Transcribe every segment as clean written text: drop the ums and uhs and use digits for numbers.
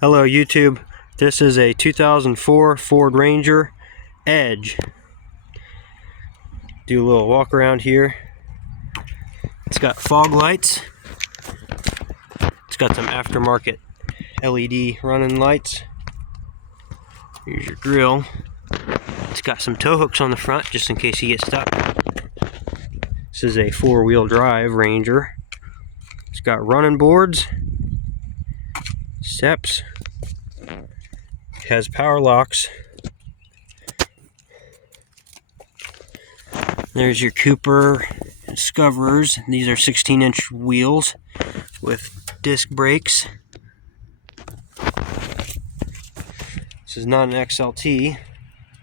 Hello YouTube, this is a 2004 Ford Ranger Edge. Do a little walk around here. It's got fog lights. It's got some aftermarket LED running lights. Here's your grill. It's got some tow hooks on the front just in case you get stuck. This is a 4-wheel drive Ranger. It's got running boards, steps. It has power locks. There's your Cooper Discoverers. These are 16-inch wheels with disc brakes. This is not an XLT.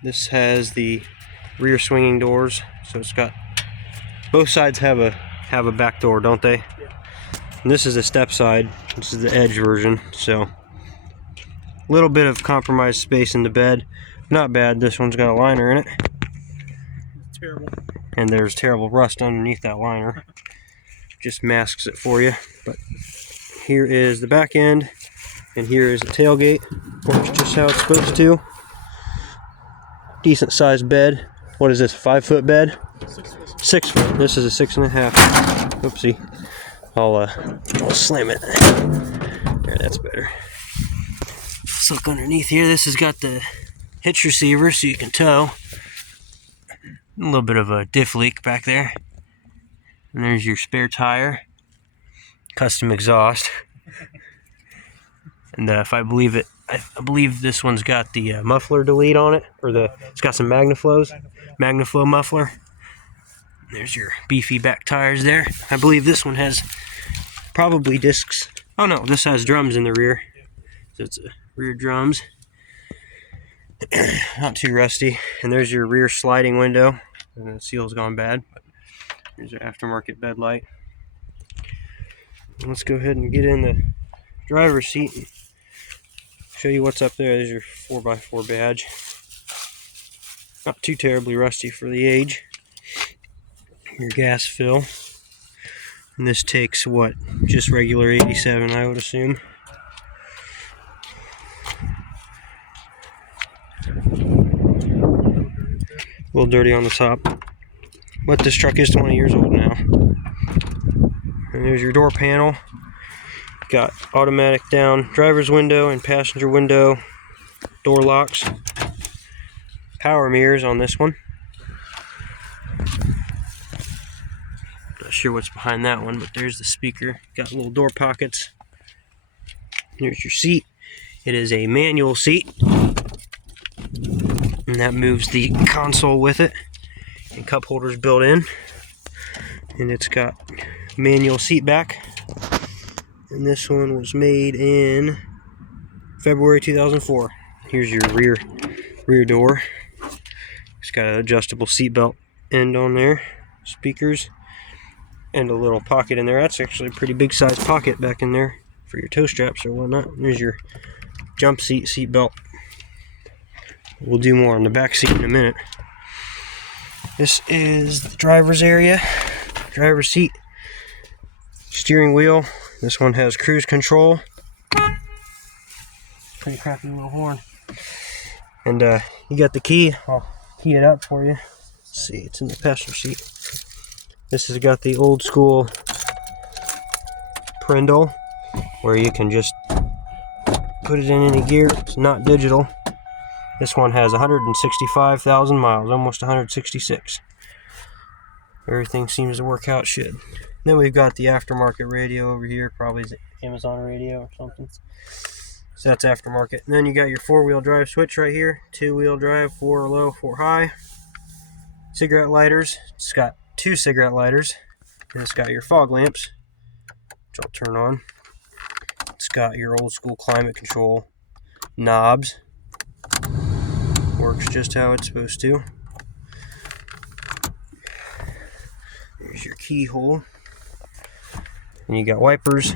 This has the rear swinging doors, so it's got both sides have a back door, don't they? Yeah. And this is a step side. This is the Edge version, so a little bit of compromised space in the bed. Not bad. This one's got a liner in it. Terrible. And there's terrible rust underneath that liner. Just masks it for you. But here is the back end, and here is the tailgate. Works just how it's supposed to. Decent sized bed. What is this, 5-foot bed? 6 foot. 6 foot. This is a 6.5. Oopsie. I'll slam it. There, that's better. Let's look underneath here. This has got the hitch receiver so you can tow. A little bit of a diff leak back there. And there's your spare tire. Custom exhaust. And if I believe it, I believe this one's got the muffler delete on it, or it's got some Magnaflow muffler. There's your beefy back tires there. I believe this one has probably discs. Oh no, this has drums in the rear. So it's rear drums. Not too rusty. And there's your rear sliding window. And the seal's gone bad. But here's your aftermarket bed light. Let's go ahead and get in the driver's seat and show you what's up there. There's your 4x4 badge. Not too terribly rusty for the age. Your gas fill. And this takes what? Just regular 87, I would assume. A little dirty on the top, but this truck is 20 years old now. And there's your door panel. Got automatic down driver's window and passenger window door locks. Power mirrors on this one. Not sure what's behind that one, but there's the speaker. Got little door pockets. Here's your seat. It is a manual seat, and that moves the console with it. And cup holders built in. And it's got manual seat back. And this one was made in February 2004. Here's your rear door. It's got an adjustable seat belt end on there. Speakers. And a little pocket in there. That's actually a pretty big sized pocket back in there for your toe straps or whatnot. There's your jump seat belt. We'll do more on the back seat in a minute. This is the driver's area. Driver's seat. Steering wheel. This one has cruise control. Pretty crappy little horn. And you got the key. I'll key it up for you. Let's see, it's in the passenger seat. This has got the old school Prindle, where you can just put it in any gear. It's not digital. This one has 165,000 miles, almost 166. Everything seems to work how it should. Then we've got the aftermarket radio over here, probably Amazon radio or something. So that's aftermarket. And then you got your 4-wheel drive switch right here. 2-wheel drive, 4 low, 4 high. Cigarette lighters. It's got 2 cigarette lighters. And it's got your fog lamps, which I'll turn on. It's got your old school climate control knobs. Works just how it's supposed to. There's your keyhole. And you got wipers.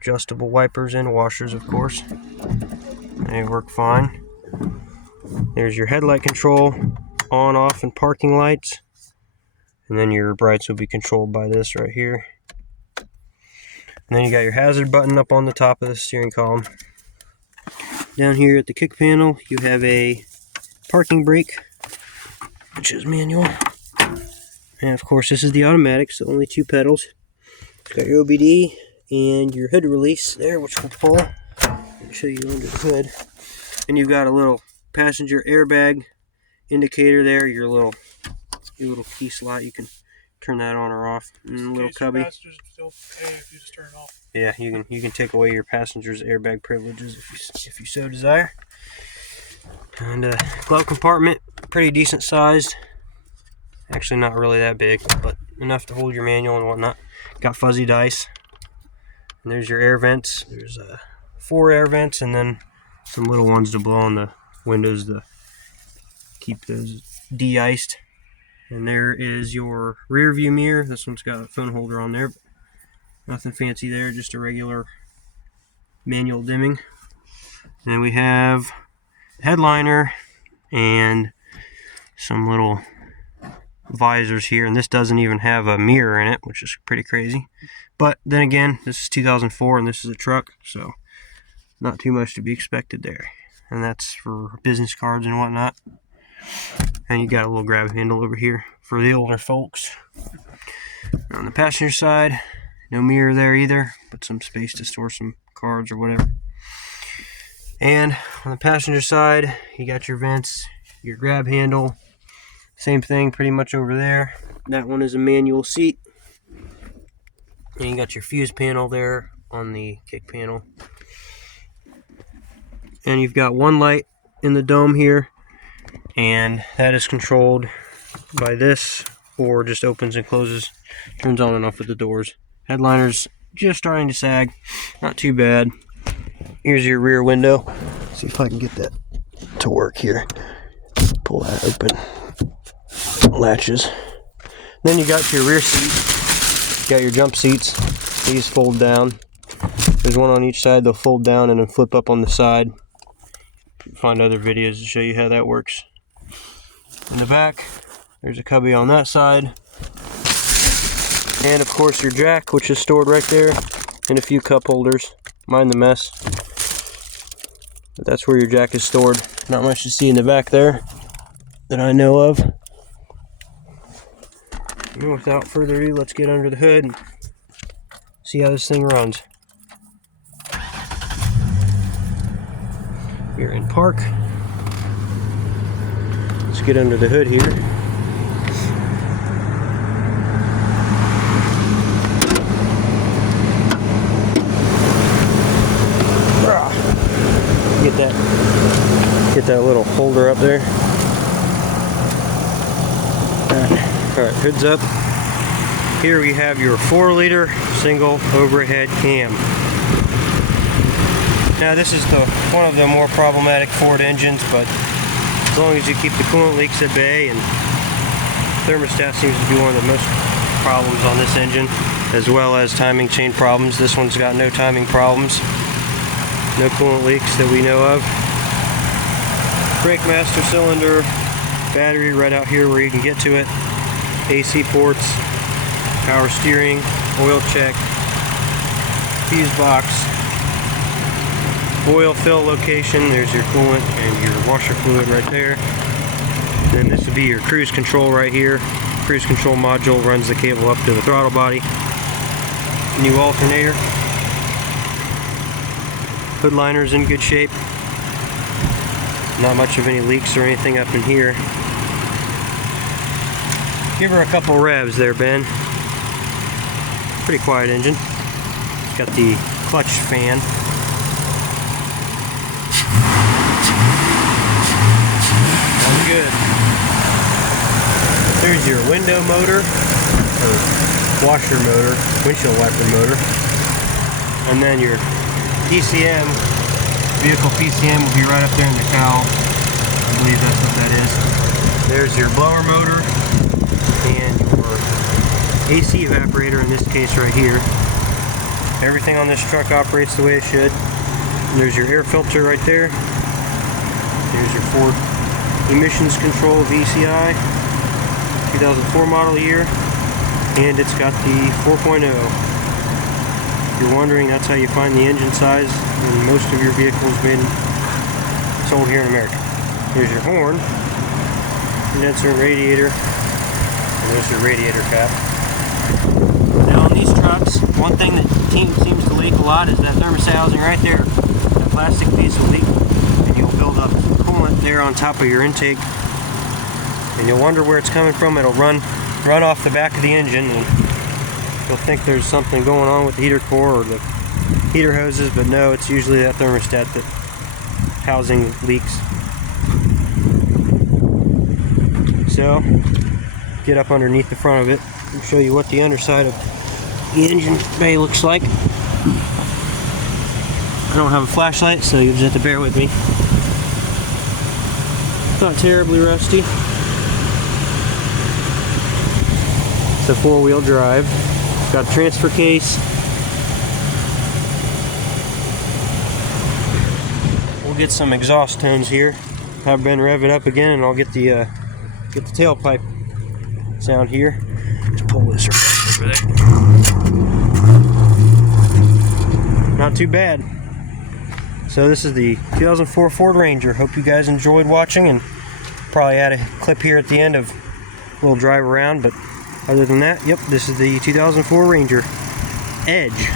Adjustable wipers and washers, of course. They work fine. There's your headlight control, on, off, and parking lights. And then your brights will be controlled by this right here. And then you got your hazard button up on the top of the steering column. Down here at the kick panel, you have a parking brake, which is manual. And of course, this is the automatic, so only 2 pedals. It's got your OBD and your hood release there, which will pull. I'll show you under the hood. And you've got a little passenger airbag indicator there, your little key slot. You can turn that on or off. And a little cubby. Still pay if you just turn it off. Yeah, you can take away your passenger's airbag privileges if you so desire. And glove compartment, pretty decent sized. Actually, not really that big, but enough to hold your manual and whatnot. Got fuzzy dice. And there's your air vents. There's 4 air vents, and then some little ones to blow on the windows to keep those de-iced. And there is your rear view mirror. This one's got a phone holder on there. Nothing fancy there, just a regular manual dimming. And then we have headliner and some little visors here, and this doesn't even have a mirror in it, which is pretty crazy. But then again, this is 2004 and this is a truck, so not too much to be expected there. And that's for business cards and whatnot. And you got a little grab handle over here for the older folks. On the passenger side, no mirror there either, but some space to store some cards or whatever. And on the passenger side, you got your vents, your grab handle. Same thing pretty much over there. That one is a manual seat. And you got your fuse panel there on the kick panel. And you've got one light in the dome here, and that is controlled by this, or just opens and closes, turns on and off with the doors. Headliner's just starting to sag, not too bad. Here's your rear window. Let's see if I can get that to work here. Pull that open. Latches. Then you got your rear seat. You got your jump seats. These fold down. There's one on each side. They'll fold down and then flip up on the side. Find other videos to show you how that works. In the back, there's a cubby on that side. And of course your jack, which is stored right there, and a few cup holders. Mind the mess. But that's where your jack is stored. Not much to see in the back there that I know of. And without further ado, let's get under the hood and see how this thing runs. You're in park. Let's get under the hood here. Get that little holder up there. Alright, hood's up. Here we have your 4-liter single overhead cam. Now this is one of the more problematic Ford engines, but as long as you keep the coolant leaks at bay, and thermostat seems to be one of the most problems on this engine, as well as timing chain problems. This one's got no timing problems. No coolant leaks that we know of. Brake master cylinder, battery right out here where you can get to it. AC ports, power steering, oil check, fuse box, oil fill location. There's your coolant and your washer fluid right there. Then this would be your cruise control right here. Cruise control module runs the cable up to the throttle body. New alternator. Hood liner's in good shape. Not much of any leaks or anything up in here. Give her a couple revs there, Ben. Pretty quiet engine. It's got the clutch fan. Sounds good. There's your window motor, or washer motor, windshield wiper motor. And then your PCM, vehicle PCM will be right up there in the cowl. I believe that's what that is. There's your blower motor and your AC evaporator, in this case right here. Everything on this truck operates the way it should. And there's your air filter right there. There's your Ford emissions control VCI, 2004 model year, and it's got the 4.0. If you're wondering, that's how you find the engine size in most of your vehicles sold here in America. Here's your horn, condenser and radiator, and there's your radiator cap. Now on these trucks, one thing that seems to leak a lot is that thermostat housing right there. That plastic piece will leak, and you'll build up coolant there on top of your intake, and you'll wonder where it's coming from. It'll run off the back of the engine, and you'll think there's something going on with the heater core or the heater hoses, but no, it's usually that thermostat that housing leaks. So, get up underneath the front of it and show you what the underside of the engine bay looks like. I don't have a flashlight, so you just have to bear with me. It's not terribly rusty. It's a 4-wheel drive. Got a transfer case. We'll get some exhaust tones here. Have Ben rev it up again, and I'll get the tailpipe sound here. Let's pull this over there. Not too bad. So this is the 2004 Ford Ranger. Hope you guys enjoyed watching, and probably add a clip here at the end of a little drive around, but other than that, yep, this is the 2004 Ranger Edge.